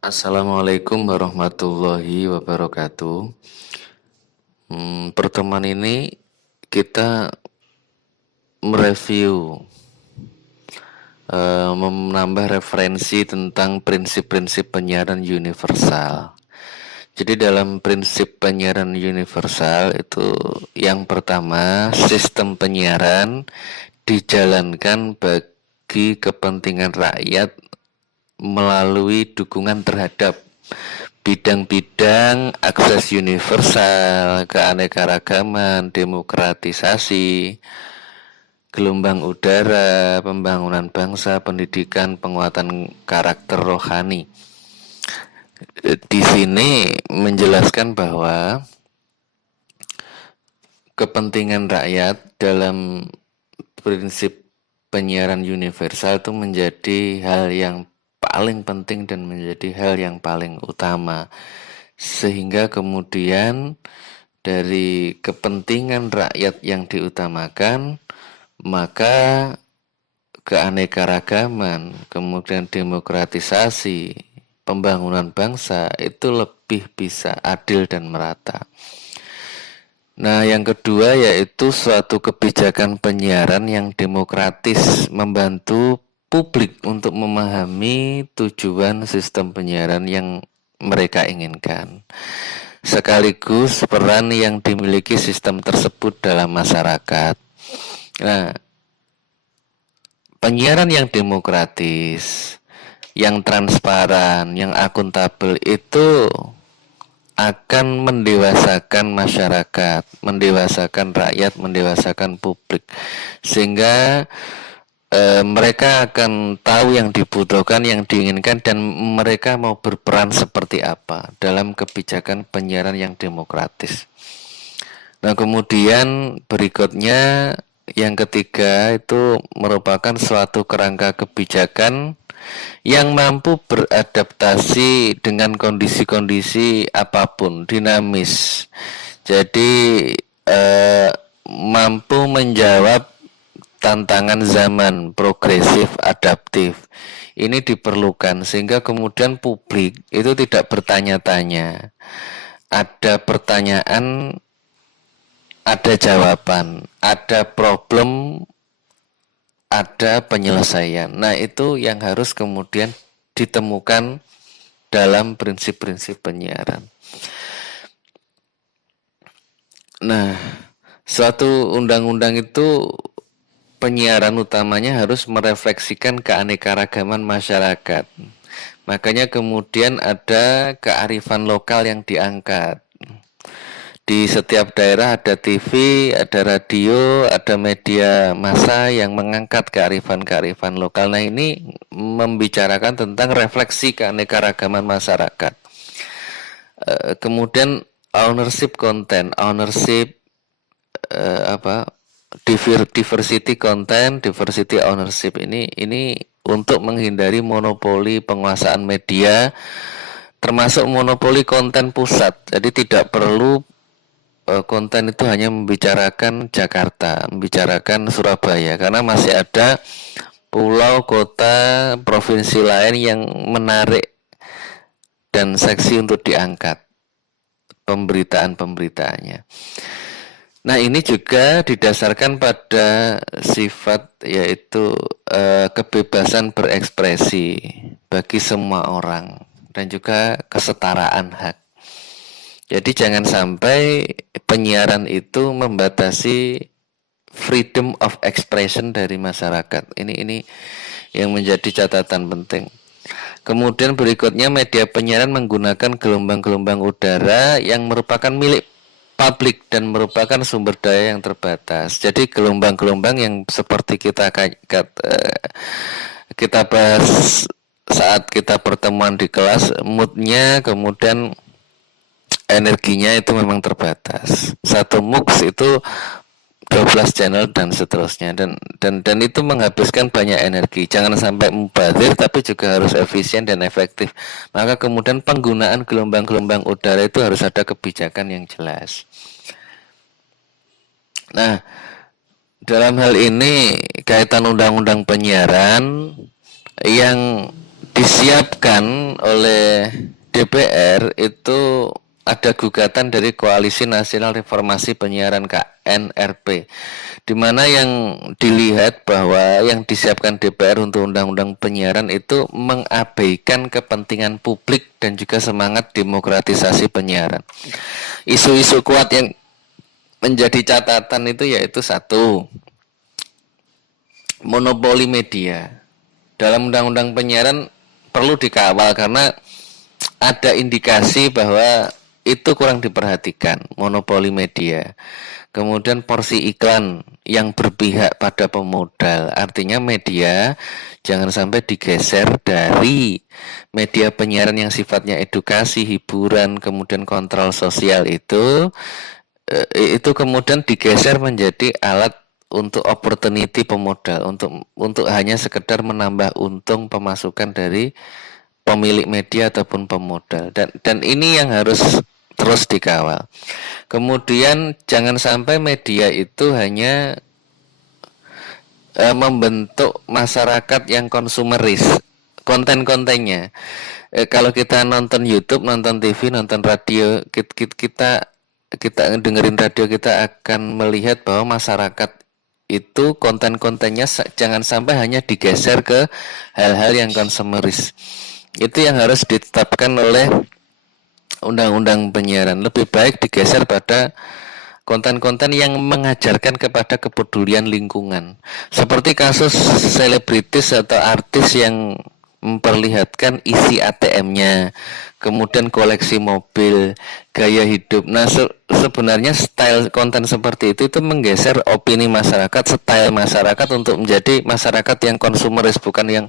Assalamualaikum warahmatullahi wabarakatuh. Pertemuan ini kita mereview, menambah referensi tentang prinsip-prinsip penyiaran universal. Jadi dalam prinsip penyiaran universal itu yang pertama, sistem penyiaran dijalankan bagi kepentingan rakyat melalui dukungan terhadap bidang-bidang akses universal, keanekaragaman, demokratisasi, gelombang udara, pembangunan bangsa, pendidikan, penguatan karakter rohani. Di sini menjelaskan bahwa kepentingan rakyat dalam prinsip penyiaran universal itu menjadi hal yang paling penting dan menjadi hal yang paling utama, sehingga kemudian dari kepentingan rakyat yang diutamakan, maka keanekaragaman, kemudian demokratisasi, pembangunan bangsa itu lebih bisa adil dan merata. Nah, yang kedua yaitu suatu kebijakan penyiaran yang demokratis, membantu publik untuk memahami tujuan sistem penyiaran yang mereka inginkan, sekaligus peran yang dimiliki sistem tersebut dalam masyarakat. Nah, penyiaran yang demokratis, yang transparan, yang akuntabel itu akan mendewasakan masyarakat, mendewasakan rakyat, mendewasakan publik, sehingga mereka akan tahu yang dibutuhkan, yang diinginkan, dan mereka mau berperan seperti apa dalam kebijakan penyiaran yang demokratis. Nah, kemudian berikutnya yang ketiga itu merupakan suatu kerangka kebijakan yang mampu beradaptasi dengan kondisi-kondisi apapun, dinamis. Jadi mampu menjawab tantangan zaman, progresif, adaptif. Ini diperlukan sehingga kemudian publik itu tidak bertanya-tanya. Ada pertanyaan, ada jawaban, ada problem, ada penyelesaian. Nah, itu yang harus kemudian ditemukan dalam prinsip-prinsip penyiaran. Nah, suatu undang-undang itu penyiaran utamanya harus merefleksikan keanekaragaman masyarakat. Makanya kemudian ada kearifan lokal yang diangkat. Di setiap daerah ada TV, ada radio, ada media massa yang mengangkat kearifan-kearifan lokal. Nah, ini membicarakan tentang refleksi keanekaragaman masyarakat. Kemudian ownership content, ownership diversity content, diversity ownership ini untuk menghindari monopoli penguasaan media, termasuk monopoli konten pusat. Jadi tidak perlu konten itu hanya membicarakan Jakarta, membicarakan Surabaya, karena masih ada pulau, kota, provinsi lain yang menarik dan seksi untuk diangkat pemberitaan-pemberitaannya. Nah, ini juga didasarkan pada sifat yaitu kebebasan berekspresi bagi semua orang dan juga kesetaraan hak. Jadi jangan sampai penyiaran itu membatasi freedom of expression dari masyarakat. Ini yang menjadi catatan penting. Kemudian berikutnya, media penyiaran menggunakan gelombang-gelombang udara yang merupakan milik publik dan merupakan sumber daya yang terbatas. Jadi gelombang-gelombang yang seperti kita bahas saat kita pertemuan di kelas, moodnya kemudian energinya itu memang terbatas. Satu MUX itu 12 channel dan seterusnya, dan itu menghabiskan banyak energi. Jangan sampai mubazir, tapi juga harus efisien dan efektif. Maka kemudian penggunaan gelombang-gelombang udara itu harus ada kebijakan yang jelas. Nah, dalam hal ini kaitan undang-undang penyiaran yang disiapkan oleh DPR itu ada gugatan dari Koalisi Nasional Reformasi Penyiaran KNRP, di mana yang dilihat bahwa yang disiapkan DPR untuk undang-undang penyiaran itu mengabaikan kepentingan publik dan juga semangat demokratisasi penyiaran. Isu-isu kuat yang menjadi catatan itu yaitu satu, monopoli media. Dalam undang-undang penyiaran perlu dikawal karena ada indikasi bahwa itu kurang diperhatikan, monopoli media. Kemudian porsi iklan yang berpihak pada pemodal, artinya media jangan sampai digeser dari media penyiaran yang sifatnya edukasi, hiburan, kemudian kontrol sosial itu kemudian digeser menjadi alat untuk opportunity pemodal, untuk hanya sekedar menambah untung pemasukan dari pemilik media ataupun pemodal, dan ini yang harus terus dikawal. Kemudian jangan sampai media itu hanya membentuk masyarakat yang konsumeris konten-kontennya. Kalau kita nonton YouTube, nonton TV, nonton radio, kita dengerin radio, kita akan melihat bahwa masyarakat itu konten-kontennya jangan sampai hanya digeser ke hal-hal yang konsumeris. Itu yang harus ditetapkan oleh undang-undang penyiaran. Lebih baik digeser pada konten-konten yang mengajarkan kepada kepedulian lingkungan. Seperti kasus selebritis atau artis yang memperlihatkan isi ATM-nya, kemudian koleksi mobil, gaya hidup. Nah, sebenarnya style konten seperti itu menggeser opini masyarakat, style masyarakat untuk menjadi masyarakat yang konsumeris, bukan yang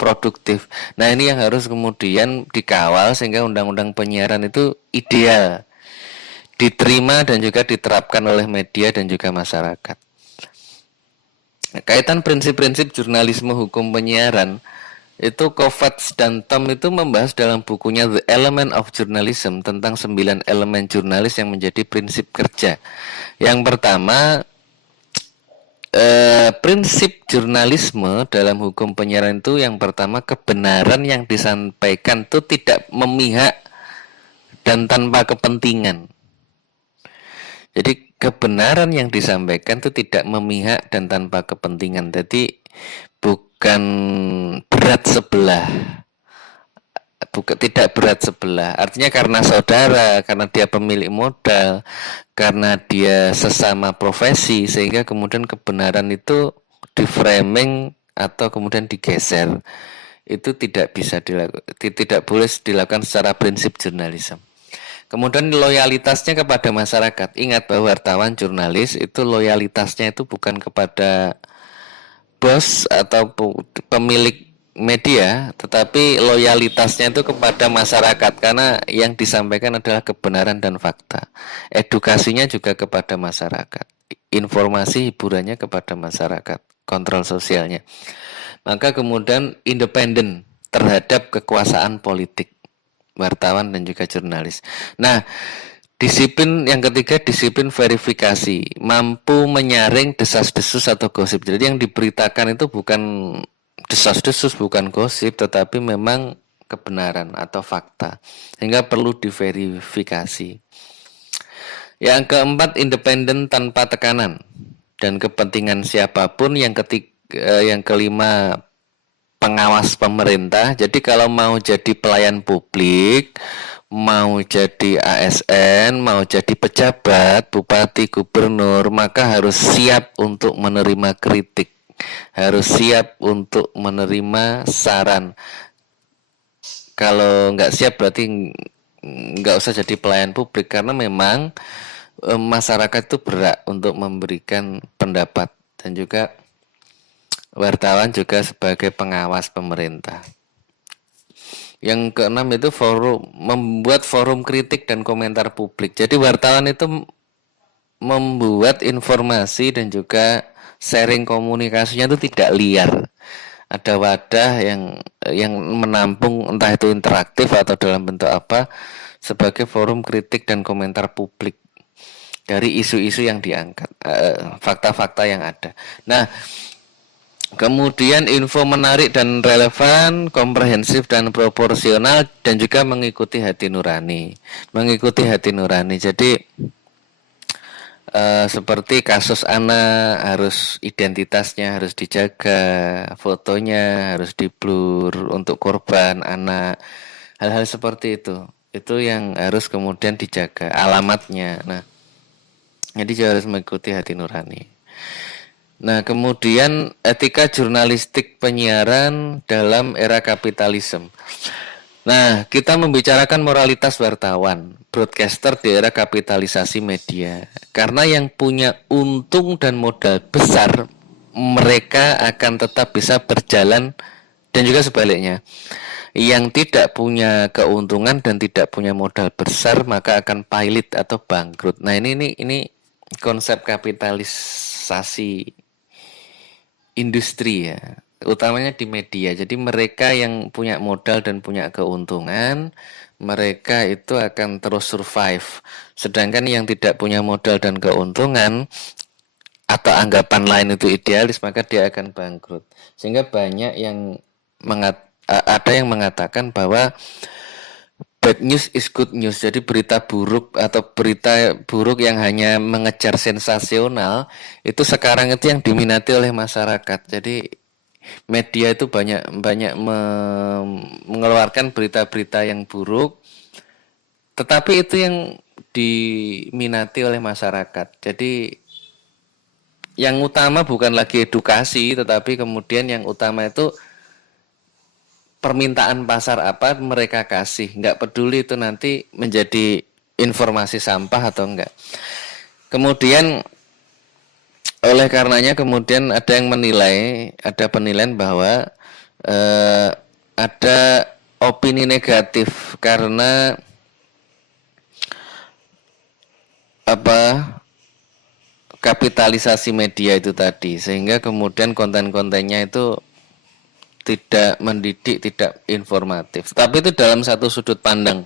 produktif. Nah, ini yang harus kemudian dikawal sehingga undang-undang penyiaran itu ideal diterima dan juga diterapkan oleh media dan juga masyarakat. Kaitan prinsip-prinsip jurnalisme hukum penyiaran, itu Kovacs dan Tom itu membahas dalam bukunya The Element of Journalism tentang 9 elemen jurnalis yang menjadi prinsip kerja. Yang pertama, prinsip jurnalisme dalam hukum penyiaran itu yang pertama, kebenaran yang disampaikan itu tidak memihak dan tanpa kepentingan. Jadi kebenaran yang disampaikan itu tidak memihak dan tanpa kepentingan. Jadi bukan berat sebelah, tidak berat sebelah. Artinya karena saudara, karena dia pemilik modal, karena dia sesama profesi, sehingga kemudian kebenaran itu di-framing atau kemudian digeser. Itu tidak bisa dilakukan, tidak boleh dilakukan secara prinsip jurnalisme. Kemudian loyalitasnya kepada masyarakat. Ingat bahwa wartawan, jurnalis itu loyalitasnya itu bukan kepada bos atau pemilik media, tetapi loyalitasnya itu kepada masyarakat, karena yang disampaikan adalah kebenaran dan fakta. Edukasinya juga kepada masyarakat, informasi hiburannya kepada masyarakat, kontrol sosialnya. Maka kemudian independen terhadap kekuasaan politik, wartawan dan juga jurnalis. Nah, disiplin yang ketiga, disiplin verifikasi, mampu menyaring desas-desus atau gosip. Jadi yang diberitakan itu bukan desas-desus, bukan gosip, tetapi memang kebenaran atau fakta, sehingga perlu diverifikasi. Yang keempat, independen tanpa tekanan dan kepentingan siapapun. Yang kelima, pengawas pemerintah. Jadi kalau mau jadi pelayan publik, mau jadi ASN, mau jadi pejabat, bupati, gubernur, maka harus siap untuk menerima kritik, harus siap untuk menerima saran. Kalau nggak siap berarti nggak usah jadi pelayan publik, karena memang masyarakat itu berhak untuk memberikan pendapat, dan juga wartawan juga sebagai pengawas pemerintah. Yang keenam itu membuat forum kritik dan komentar publik. Jadi wartawan itu membuat informasi dan juga sharing komunikasinya itu tidak liar. Ada wadah yang menampung, entah itu interaktif atau dalam bentuk apa, sebagai forum kritik dan komentar publik dari isu-isu yang diangkat, fakta-fakta yang ada. Nah, Kemudian info menarik dan relevan, komprehensif dan proporsional, dan juga mengikuti hati nurani. Mengikuti hati nurani. Jadi seperti kasus anak harus identitasnya harus dijaga, fotonya harus diblur untuk korban anak. Hal-hal seperti itu yang harus kemudian dijaga, alamatnya. Nah, jadi juga harus mengikuti hati nurani. Nah, kemudian etika jurnalistik penyiaran dalam era kapitalisme. Nah, kita membicarakan moralitas wartawan, broadcaster di era kapitalisasi media. Karena yang punya untung dan modal besar, mereka akan tetap bisa berjalan, dan juga sebaliknya. Yang tidak punya keuntungan dan tidak punya modal besar, maka akan pailit atau bangkrut. Nah, ini konsep kapitalisasi industri ya, utamanya di media. Jadi mereka yang punya modal dan punya keuntungan, mereka itu akan terus survive. Sedangkan yang tidak punya modal dan keuntungan atau anggapan lain itu idealis, maka dia akan bangkrut. Sehingga banyak yang ada yang mengatakan bahwa bad news is good news. Jadi berita buruk atau berita buruk yang hanya mengejar sensasional itu sekarang itu yang diminati oleh masyarakat. Jadi media itu banyak mengeluarkan berita-berita yang buruk, tetapi itu yang diminati oleh masyarakat. Jadi yang utama bukan lagi edukasi, tetapi kemudian yang utama itu permintaan pasar apa mereka kasih. Nggak peduli itu nanti menjadi informasi sampah atau enggak. Kemudian oleh karenanya kemudian ada yang menilai, ada penilaian bahwa ada opini negatif karena kapitalisasi media itu tadi, sehingga kemudian konten-kontennya itu tidak mendidik, tidak informatif. Tapi itu dalam satu sudut pandang.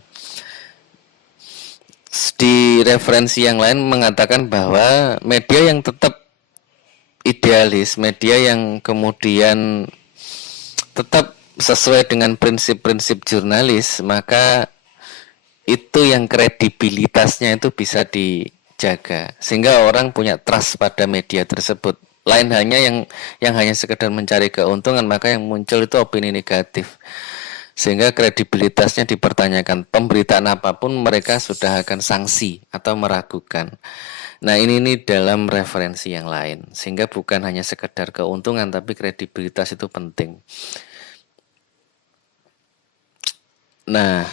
Di referensi yang lain mengatakan bahwa media yang tetap idealis, media yang kemudian tetap sesuai dengan prinsip-prinsip jurnalis, maka itu yang kredibilitasnya itu bisa dijaga sehingga orang punya trust pada media tersebut. Lain hanya yang hanya sekedar mencari keuntungan, maka yang muncul itu opini negatif sehingga kredibilitasnya dipertanyakan. Pemberitaan apapun mereka sudah akan sanksi atau meragukan. Nah, ini dalam referensi yang lain, sehingga bukan hanya sekedar keuntungan tapi kredibilitas itu penting. Nah,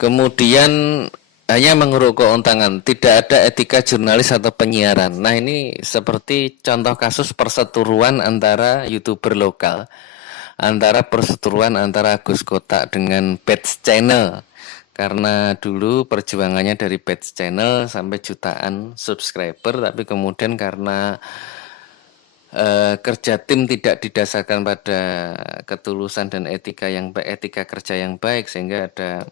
kemudian hanya menguruk keuntungan, tidak ada etika jurnalis atau penyiaran. Nah, ini seperti contoh kasus perseteruan antara YouTuber lokal, antara perseteruan antara Agus Kotak dengan Pets Channel. Karena dulu perjuangannya dari Pets Channel sampai jutaan subscriber, tapi kemudian karena kerja tim tidak didasarkan pada ketulusan dan etika kerja yang baik, sehingga ada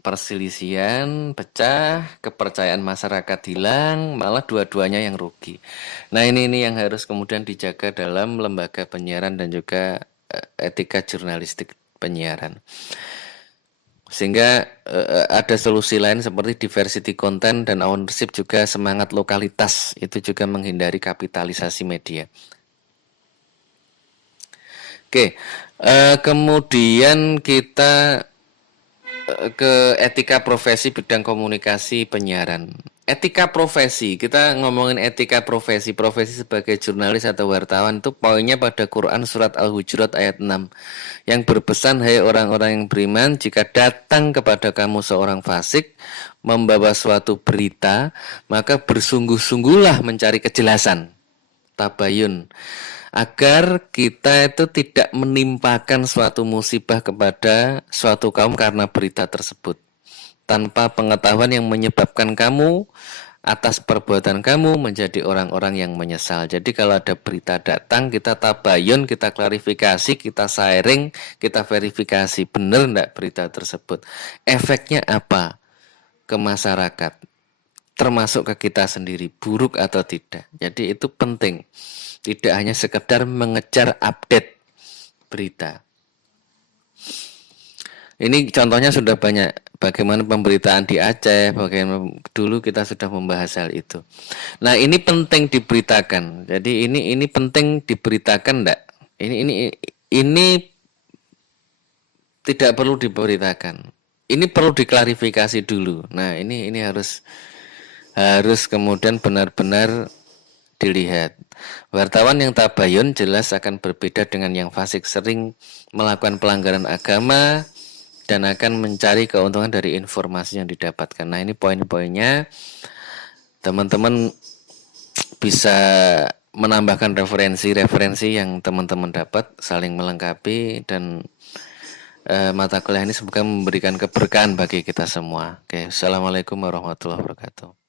perselisihan, pecah, kepercayaan masyarakat hilang, malah dua-duanya yang rugi. Nah, ini yang harus kemudian dijaga dalam lembaga penyiaran dan juga etika jurnalistik penyiaran. Sehingga ada solusi lain seperti diversity content dan ownership, juga semangat lokalitas, itu juga menghindari kapitalisasi media. Oke, kemudian kita ke etika profesi bidang komunikasi penyiaran. Etika profesi, kita ngomongin etika profesi sebagai jurnalis atau wartawan itu poinnya pada Quran surat Al-Hujurat ayat 6 yang berpesan, hai orang-orang yang beriman, jika datang kepada kamu seorang fasik membawa suatu berita, maka bersungguh-sungguhlah mencari kejelasan, tabayun, agar kita itu tidak menimpakan suatu musibah kepada suatu kaum karena berita tersebut, tanpa pengetahuan yang menyebabkan kamu atas perbuatan kamu menjadi orang-orang yang menyesal. Jadi kalau ada berita datang, kita tabayun, kita klarifikasi, kita sharing, kita verifikasi benar enggak berita tersebut, efeknya apa ke masyarakat. termasuk ke kita sendiri, buruk atau tidak. Jadi itu penting. Tidak hanya sekedar mengejar update berita. Ini contohnya sudah banyak. Bagaimana pemberitaan di Aceh, bagaimana dulu kita sudah membahas hal itu. Nah, ini penting diberitakan. Jadi ini penting diberitakan enggak? Ini tidak perlu diberitakan. Ini perlu diklarifikasi dulu. Nah, ini harus kemudian benar-benar dilihat. Wartawan yang tabayun jelas akan berbeda dengan yang fasik, sering melakukan pelanggaran agama dan akan mencari keuntungan dari informasi yang didapatkan. Nah, ini poin-poinnya. Teman-teman bisa menambahkan referensi-referensi yang teman-teman dapat, saling melengkapi, dan mata kuliah ini semoga memberikan keberkahan bagi kita semua. Oke, assalamualaikum warahmatullahi wabarakatuh.